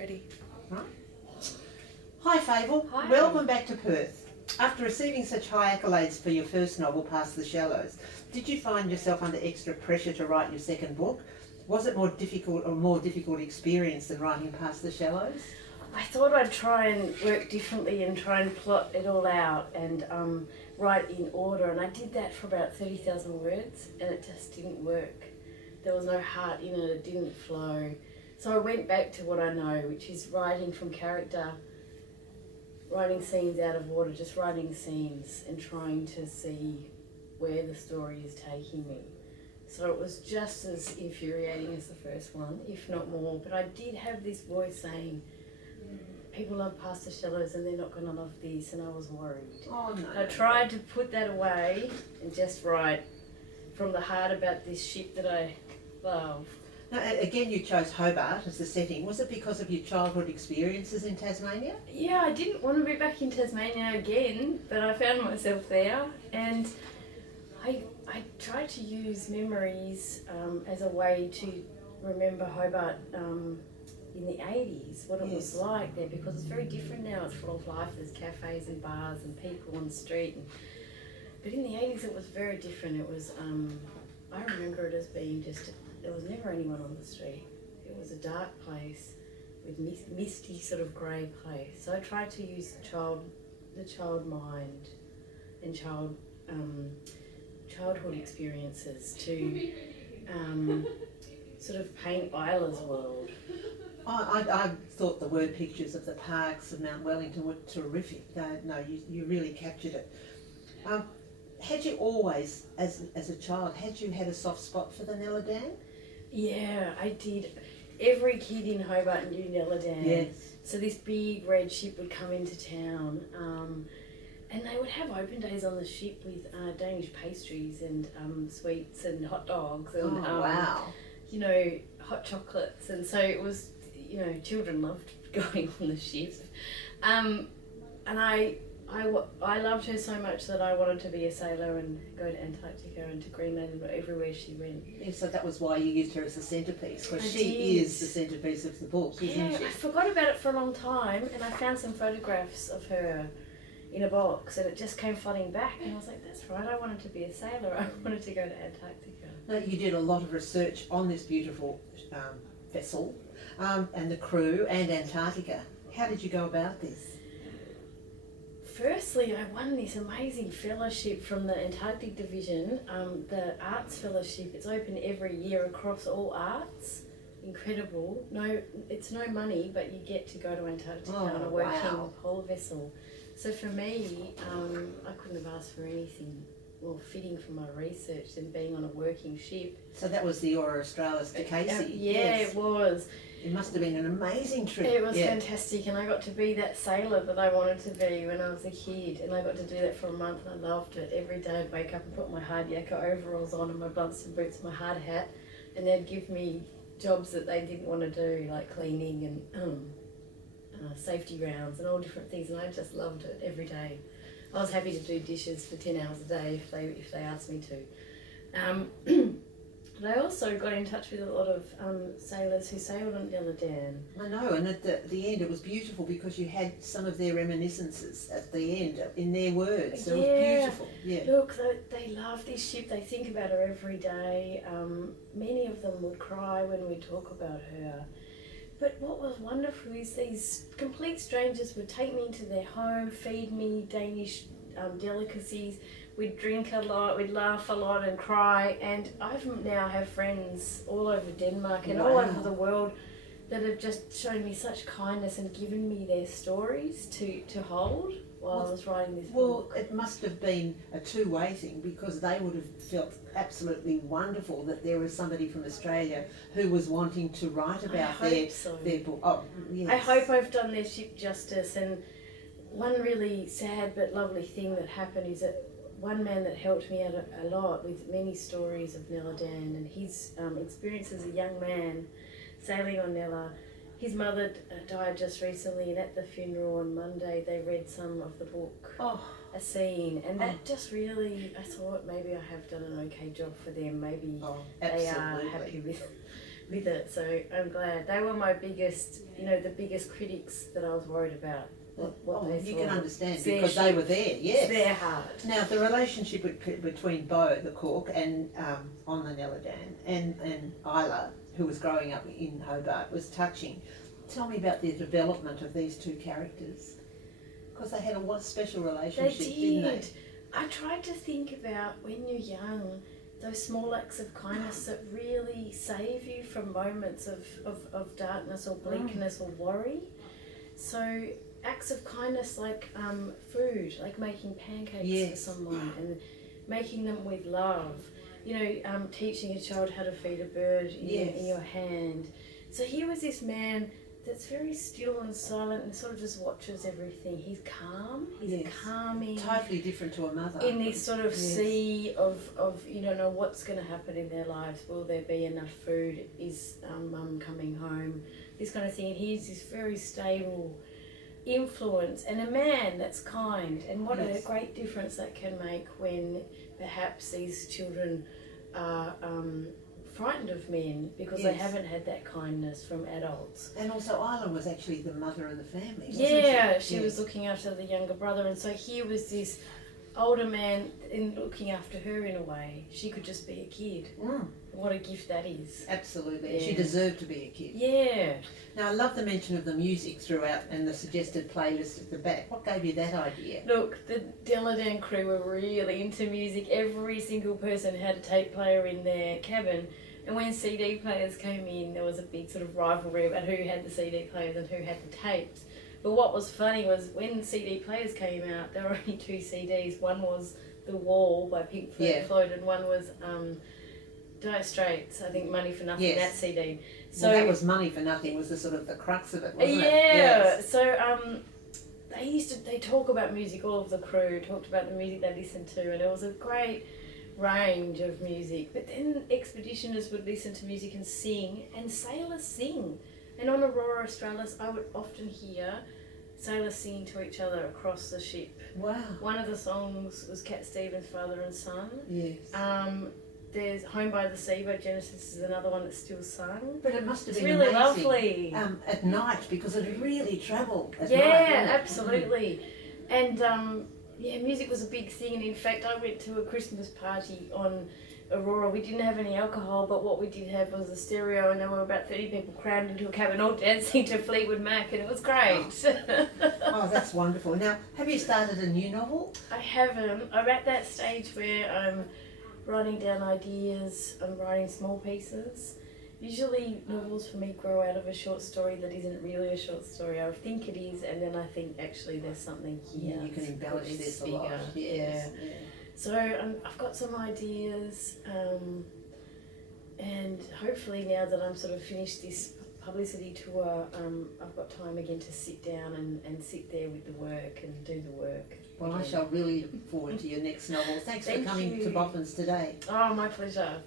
Ready. Right. Hi Favel, Hi. welcome back to Perth. After receiving such high accolades for your first novel, Past the Shallows, did you find yourself under extra pressure to write your second book? Was it more difficult experience than writing Past the Shallows? I thought I'd try and work differently and try and plot it all out and write in order, and I did that for about 30,000 words and it just didn't work. There was no heart in it, it didn't flow. So I went back to what I know, which is writing from character, writing scenes out of order, just writing scenes and trying to see where the story is taking me. So it was just as infuriating as the first one, if not more, but I did have this voice saying, people love Past the Shallows and they're not going to love this, and I was worried. Oh no. I tried to put that away and just write from the heart about this ship that I love. Now, again, you chose Hobart as the setting. Was it because of your childhood experiences in Tasmania? Yeah, I didn't want to be back in Tasmania again, but I found myself there, and I tried to use memories as a way to remember Hobart in the 80s, what it was like there, because it's very different now. It's full of life, there's cafes and bars and people on the street. But in the 80s it was very different. It was, I remember it as being just, there was never anyone on the street. It was a dark place with misty sort of grey place. So I tried to use the child mind and childhood experiences to sort of paint Isla's world. I thought the word pictures of the parks of Mount Wellington were terrific. No, you really captured it. Had you always, as a child, had you had a soft spot for the Nella Dan? Yeah, I did. Every kid in Hobart knew Nella Dan. Yes. So this big red ship would come into town, and they would have open days on the ship with Danish pastries and sweets and hot dogs and wow. You know, hot chocolates. And so it was, you know, children loved going on the ship. And I loved her so much that I wanted to be a sailor and go to Antarctica and to Greenland and everywhere she went. Yeah, so that was why you used her as the centrepiece, because she did. is the centrepiece of the book, isn't Yeah, she? I forgot about it for a long time, and I found some photographs of her in a box, and it just came flooding back, and I was like, that's right, I wanted to be a sailor. I wanted to go to Antarctica. No, you did a lot of research on this beautiful vessel and the crew and Antarctica. How did you go about this? Firstly, I won this amazing fellowship from the Antarctic Division, the Arts Fellowship. It's open every year across all arts. Incredible. No, it's no money, but you get to go to Antarctica on a working whole vessel. So for me, I couldn't have asked for anything more fitting for my research than being on a working ship. So that was the Aura Australis to Casey. It was. It must have been an amazing trip. It was fantastic, and I got to be that sailor that I wanted to be when I was a kid, and I got to do that for a month, and I loved it. Every day I'd wake up and put my hard yakka overalls on and my Bluntston boots and my hard hat, and they'd give me jobs that they didn't want to do, like cleaning and safety rounds and all different things, and I just loved it every day. I was happy to do dishes for 10 hours a day if they asked me to. But I also got in touch with a lot of sailors who sailed on Nella Dan. I know, and at the end it was beautiful because you had some of their reminiscences at the end in their words. So it was beautiful. Yeah. Look, they love this ship. They think about her every day. Many of them would cry when we talk about her. But what was wonderful is these complete strangers would take me into their home, feed me Danish delicacies. We'd drink a lot, we'd laugh a lot and cry, and I now have friends all over Denmark and all over the world that have just shown me such kindness and given me their stories to hold while I was writing this book. Well, it must have been a two-way thing, because they would have felt absolutely wonderful that there was somebody from Australia who was wanting to write about their book. Oh, yes. I hope I've done their ship justice. And one really sad but lovely thing that happened is that one man that helped me out a lot with many stories of Nella Dan and his experience as a young man sailing on Nella. His mother died just recently, and at the funeral on Monday they read some of the book, a scene, and that just really, I thought maybe I have done an okay job for them. Maybe they are happy with it. So I'm glad. They were my biggest, the biggest critics that I was worried about. What they you thought. can understand It's their because they ship. were there, yes. It's their heart. Now, the relationship between Bo, the cook, and on the Neladan, and Isla, who was growing up in Hobart, was touching. Tell me about the development of these two characters. Because they had a special relationship, didn't they? I tried to think about when you're young, those small acts of kindness that really save you from moments of darkness or bleakness or worry. So acts of kindness like food, like making pancakes for someone and making them with love. Teaching a child how to feed a bird in your hand. So here was this man that's very still and silent and sort of just watches everything. He's calm. He's calming. Totally different to a mother. In this sort of sea of you don't know what's going to happen in their lives. Will there be enough food? Is mum coming home? This kind of thing. And he's this very stable influence and a man that's kind. And what a great difference that can make when perhaps these children are frightened of men because they haven't had that kindness from adults. And also Isla was actually the mother of the family, wasn't she? She was looking after the younger brother, and so here was this older man in looking after her in a way. She could just be a kid. What a gift that is. Absolutely. Yeah. She deserved to be a kid. Yeah. Now, I love the mention of the music throughout and the suggested playlist at the back. What gave you that idea? Look, the Neladan crew were really into music. Every single person had a tape player in their cabin. And when CD players came in, there was a big sort of rivalry about who had the CD players and who had the tapes. But what was funny was when CD players came out, there were only two CDs. One was The Wall by Pink Floyd and one was Dire Straits, I think Money for Nothing, that CD. So that was Money for Nothing was the sort of the crux of it, wasn't it? Yeah. So they talk about music, all of the crew talked about the music they listened to, and it was a great range of music. But then expeditioners would listen to music and sing, and sailors sing. And on Aurora Australis, I would often hear sailors singing to each other across the ship. Wow. One of the songs was Cat Stevens' Father and Son. Yes. There's Home by the Sea by Genesis is another one that's still sung. But it must have been really amazing, lovely. At night, because it really travelled at night. Yeah, absolutely. And music was a big thing. And in fact, I went to a Christmas party on Aurora. We didn't have any alcohol, but what we did have was a stereo, and there were about 30 people crammed into a cabin all dancing to Fleetwood Mac, and it was great. Oh, that's wonderful. Now, have you started a new novel? I haven't. I'm at that stage where I'm writing down ideas. I'm writing small pieces. Usually novels for me grow out of a short story that isn't really a short story. I think it is, and then I think actually there's something here. Yeah, you can embellish this a lot. Yes. Yeah. So I've got some ideas, and hopefully now that I'm sort of finished this publicity tour, I've got time again to sit down and sit there with the work and do the work. Well, I shall really look forward to your next novel. Thanks for coming to Boffins today. Oh, my pleasure.